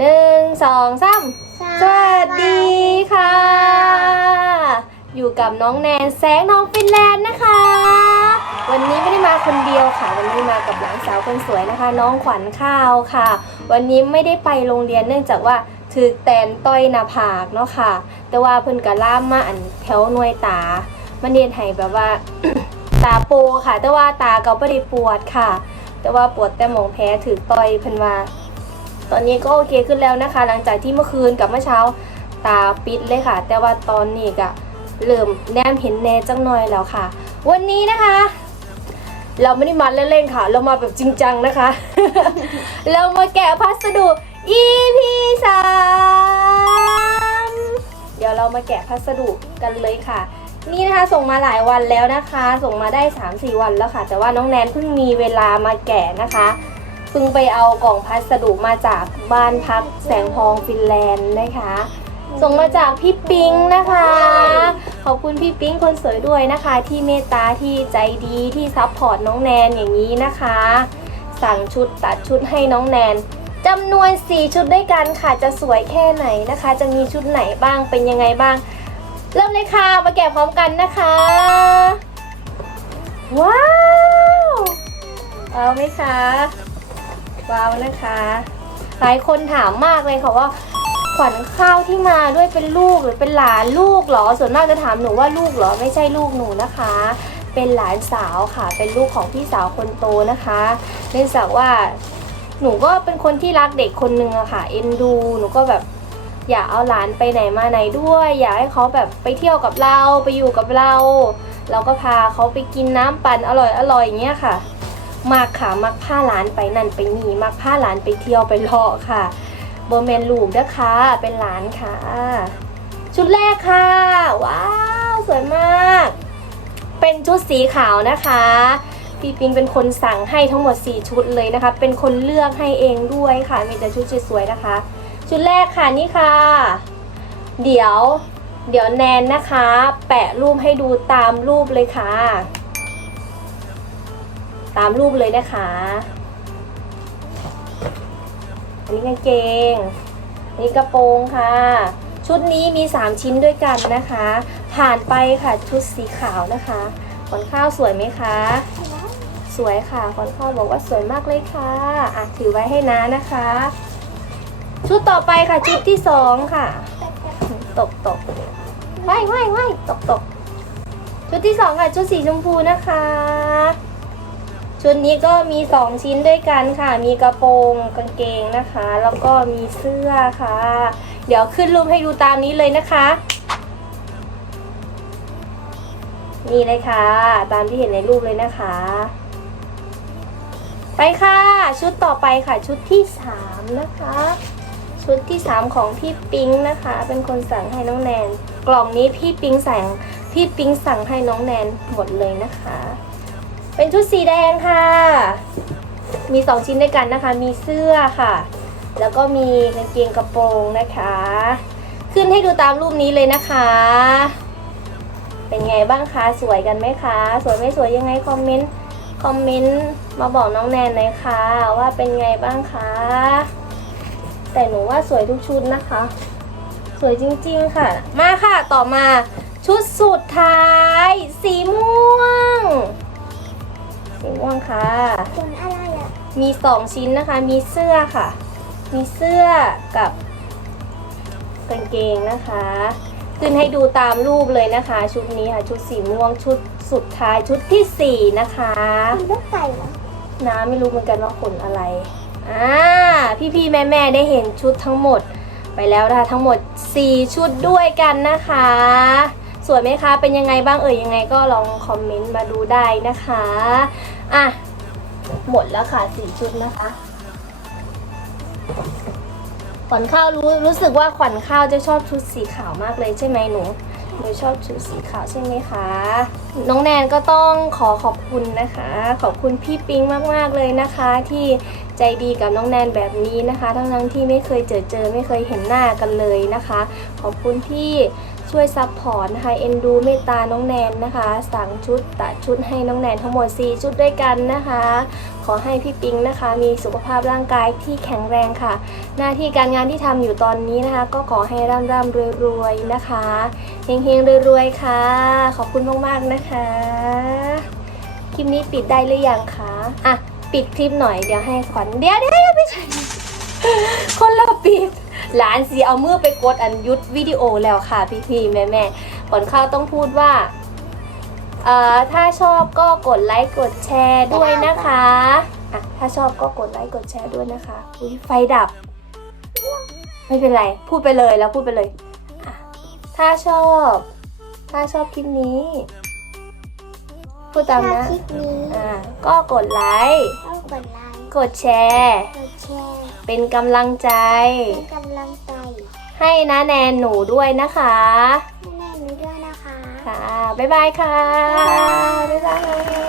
หนึ่งสองสามสวัสดีค่ะ อยู่กับน้องแนนแสงน้องฟินแลนด์นะคะ วันนี้ไม่ได้มาคนเดียวค่ะ วันนี้มากับหลานสาวคนสวยนะคะ น้องขวัญข้าวค่ะ วันนี้ไม่ได้ไปโรงเรียนเนื่องจากว่าถือแตนต้อยหนาผากเนาะค่ะ แต่ว่าเพิ่นกะล่ามมาอันแถวหน่วยตา มันเรียนให้แบบว่า ตาโปค่ะ แต่ว่าตาก็ไม่ได้ปวดค่ะ แต่ว่าปวดแต่หมองแพ้ถือต่อยเพิ่นว่า ตอนนี้ก็โอเคขึ้นแล้วนะคะ หลังจากที่เมื่อคืนกับเมื่อเช้าตาปิดเลยค่ะ แต่ว่าตอนนี้ก็เริ่มแนมเห็นแน่จังหน่อยแล้วค่ะ วันนี้นะคะ เราไม่ได้มาเล่นๆค่ะ เรามาแบบจริงจังนะคะ เรามาแกะพัสดุ EP 3เดี๋ยวเรามาแกะพัสดุกันเลยค่ะ นี่นะคะส่งมาหลายวันแล้วนะคะ ส่งมาได้ 3-4 วันแล้วค่ะ แต่ว่าน้องแนนเพิ่งมีเวลามาแกะนะคะ เพิ่งไปเอากล่องพัสดุมาจากบ้านพักแสงทองฟินแลนด์นะคะ ส่งมาจากพี่ปิงนะคะ ขอบคุณพี่ปิงคนสวยด้วยนะคะ ที่เมตตาที่ใจดีที่ซัพพอร์ตน้องแนนอย่างนี้นะคะ สั่งชุดตัดชุดให้น้องแนนจำนวน 4 ชุดด้วยกันค่ะจะสวยแค่ไหนนะคะ จะมีชุดไหนบ้างเป็นยังไงบ้าง เริ่มเลยค่ะมาแกะพร้อมกันนะคะ ว้าว เอาไหมคะ ว้าวนะคะ หลายคนถามมากเลยค่ะว่าขวัญข้าวที่มาด้วยเป็นลูกหรือเป็นหลานลูกเหรอ ส่วนมากจะถามหนูว่าลูกเหรอไม่ใช่ลูกหนูนะคะ เป็นหลานสาวค่ะ เป็นลูกของพี่สาวคนโตนะคะเนื่องจากว่าหนูก็เป็นคนที่รักเด็กคนนึงอะค่ะ เอ็นดู หนูก็แบบอยากเอาหลานไปไหนมาไหนด้วย อยากให้เขาแบบไปเที่ยวกับเราไปอยู่กับเรา เราก็พาเขาไปกินน้ำปั่นอร่อยอร่อยอย่างเงี้ยค่ะ มากค่ะมักผ้าหลานไปนั่นไปนี่มักผ้าหลานไปเที่ยวไปเลาะค่ะโบเมนลูกนะคะเป็นหลานค่ะ ชุดแรกค่ะ ว้าวสวยมาก เป็นชุดสีขาวนะคะพี่ปิงเป็นคนสั่งให้ทั้งหมด 4 ชุดเลยนะคะ เป็นคนเลือกให้เองด้วยค่ะ มีแต่ชุดสวยๆนะคะ ชุดแรกค่ะนี่ค่ะ เดี๋ยว เดี๋ยวแนนนะคะ แปะรูปให้ดูตามรูปเลยค่ะ ตามรูปเลยนะคะ อันนี้กางเกงอันนี้กระโปรงค่ะ ชุดนี้มี 3 ชิ้นด้วยกันนะคะ ผ่านไปค่ะชุดสีขาวนะคะขนข้าวสวยไหมคะ สวยค่ะขนข้าวบอกว่าสวยมากเลยค่ะอะถือไว้ให้น้านะคะ ชุดต่อไปค่ะชุดที่สองค่ะ ตกตกไหวไหวไหวตกตกชุดที่สองค่ะชุดสีชมพูนะคะ ชุดนี้ก็มี 2 ชิ้นด้วยกันค่ะ มีกระโปรงกางเกงนะคะ แล้วก็มีเสื้อค่ะ เดี๋ยวขึ้นรูปให้ดูตามนี้เลยนะคะ นี่เลยค่ะ ตามที่เห็นในรูปเลยนะคะ ไปค่ะ ชุดต่อไปค่ะ ชุดที่ 3 นะคะ ชุดที่ 3 ของพี่ปิ๊งนะคะ เป็นคนสั่งให้น้องแนน กล่องนี้พี่ปิ๊งสั่งพี่ปิ๊งสั่งให้น้องแนนหมดเลยนะคะ เป็นชุดสีแดงค่ะ มี 2 ชิ้นด้วยกันนะคะ มีเสื้อค่ะ แล้วก็มีกางเกงกระโปรงนะคะ ขึ้นให้ดูตามรูปนี้เลยนะคะ เป็นไงบ้างคะ สวยกันไหมคะ สวยไม่สวยยังไงคอมเมนต์ คอมเมนต์มาบอกน้องแนนหน่อยค่ะว่าเป็นไงบ้างคะ แต่หนูว่าสวยทุกชุดนะคะ สวยจริงๆค่ะ มาค่ะ ต่อมาชุดสุดท้าย สีม่วง มี 2 ชิ้นนะคะ มีเสื้อค่ะ มีเสื้อกับกางเกงนะคะ ขึ้นให้ดูตามรูปเลยนะคะ ชุดนี้ค่ะ ชุดสีม่วง ชุดสุดท้ายชุดที่ 4 นะคะ มันลูกไก่เหรอน้าไม่รู้เหมือนกันว่าขนอะไร อ่า พี่ๆ แม่ๆ ได้เห็นชุดทั้งหมดไปแล้วนะคะทั้งหมด 4 ชุดด้วยกันนะคะ สวยไหมคะ เป็นยังไงบ้างเอ่ยยังไงก็ลองคอมเมนต์มาดูได้นะคะ อะ หมดแล้วค่ะ4ชุดนะคะขวัญข้าวรู้รู้สึกว่าขวัญข้าวจะชอบชุดสีขาวมากเลยใช่ไหมหนูหนูชอบชุดสีขาวใช่ไหมคะ น้องแนนก็ต้องขอขอบคุณนะคะ ขอบคุณพี่ปิงมากๆเลยนะคะ ที่ใจดีกับน้องแนนแบบนี้นะคะ ทั้งทั้งๆที่ไม่เคยเจอเจอไม่เคยเห็นหน้ากันเลยนะคะ ขอบคุณที่ ช่วยซัพพอร์ตนะคะเอ็นดูเมตตาน้องแนนนะคะ สั่งชุดตัดชุดให้น้องแนนทั้งหมด 4 ชุดด้วยกันนะคะ ขอให้พี่ปิงนะคะ มีสุขภาพร่างกายที่แข็งแรงค่ะ หน้าที่การงานที่ทำอยู่ตอนนี้นะคะ ก็ขอให้ร่ำร่ำรวยรวยๆนะคะเฮงเฮงๆรวยๆค่ะ ขอบคุณมากๆนะคะ คลิปนี้ปิดได้หรือยังคะอะปิดคลิปหน่อยเดี๋ยวให้ขวัญเดี๋ยวเดี๋ยวเดี๋ยวไม่ใช่คนละปิด หลานสีเอามือไปกดอันยุดวิดีโอแล้วค่ะพี่พี่ๆแม่แม่ๆขวัญข้าวต้องพูดว่าเอ่อถ้าชอบก็กดไลค์กดแชร์ด้วยนะคะอะถ้าชอบก็กดไลค์กดแชร์ด้วยนะคะอุ้ยไฟดับ ไม่เป็นไร พูดไปเลยแล้วพูดไปเลยอะถ้าชอบ ถ้าชอบคลิปนี้ พูดตามถ้านะคลิปนี้อ่าก็กดไลค์ ต้องกดไลค์ กดแชร์ กดแชร์ เป็นกำลังใจ เป็นกำลังใจ ให้นะแนนหนูด้วยนะคะให้แม่หนูด้วยนะคะ ค่ะ บ๊ายบายค่ะ บ๊ายบาย